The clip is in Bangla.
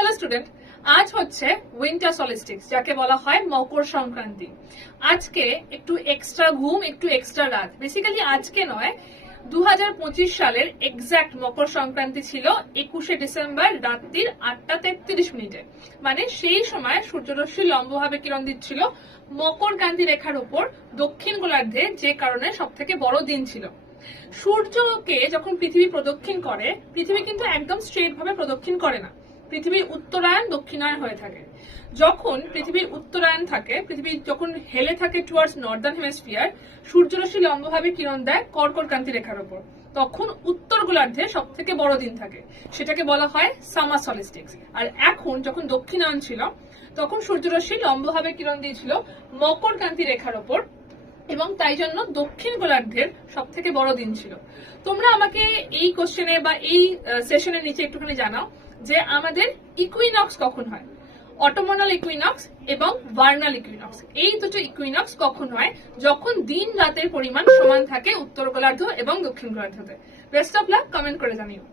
হ্যালো স্টুডেন্ট আজ হচ্ছে উইন্টার সলিস্টিক্স যাকে বলা হয় মকর সংক্রান্তি। আজকে একটু এক্সট্রা ঘুম, একটু এক্সট্রা রাত। বেসিক্যালি আজকে নয় দু সালের এক্সাক্ট মকর সংক্রান্তি ছিল একুশে ডিসেম্বর রাত্রির আটটা তেত্রিশ মিনিটে। মানে সেই সময় সূর্যরশ্মি লম্বভাবে কিরণ দিচ্ছিল। মকর ক্রান্তি রেখার উপর দক্ষিণ গোলার্ধে যে কারণে সব থেকে বড় দিন ছিল। সূর্যকে যখন পৃথিবী প্রদক্ষিণ করে, পৃথিবী কিন্তু একদম স্ট্রেট ভাবে প্রদক্ষিণ করে না। পৃথিবীর উত্তরায়ণ দক্ষিণায়ন হয়ে থাকে। যখন পৃথিবীর উত্তরায়ণ থাকে, পৃথিবী যখন হেলে থাকে টুয়ার্ডস নর্দার্ন হেমিস্ফিয়ার সূর্যরশ্মি লম্বভাবে কিরণ দেয় কর্কট ক্রান্তি রেখার উপর তখন উত্তর গোলার্ধে সব থেকে বড় দিন থাকে। সেটাকে বলা হয় সামার সলিস্টিক্স আর এখন যখন দক্ষিণায়ন ছিল, তখন সূর্যরশ্মি লম্বভাবে কিরণ দিয়েছিল মকর ক্রান্তি রেখার ওপর। এবং তাই জন্য দক্ষিণ গোলার্ধের সব থেকে বড় দিন ছিল। তোমরা আমাকে এই কোশ্চেনে বা এই সেশনের নিচে একটুখানি জানাও যে আমাদের ইকুইনক্স কখন হয়। অটোমোনাল ইকুইনক্স এবং ভার্নাল ইকুইনক্স এই দুটো ইকুইনক্স কখন হয়? যখন দিন রাতের পরিমাণ সমান থাকে উত্তর গোলার্ধ এবং দক্ষিণ গোলার্ধতে। বেস্ট অফ লাক কমেন্ট করে জানিও।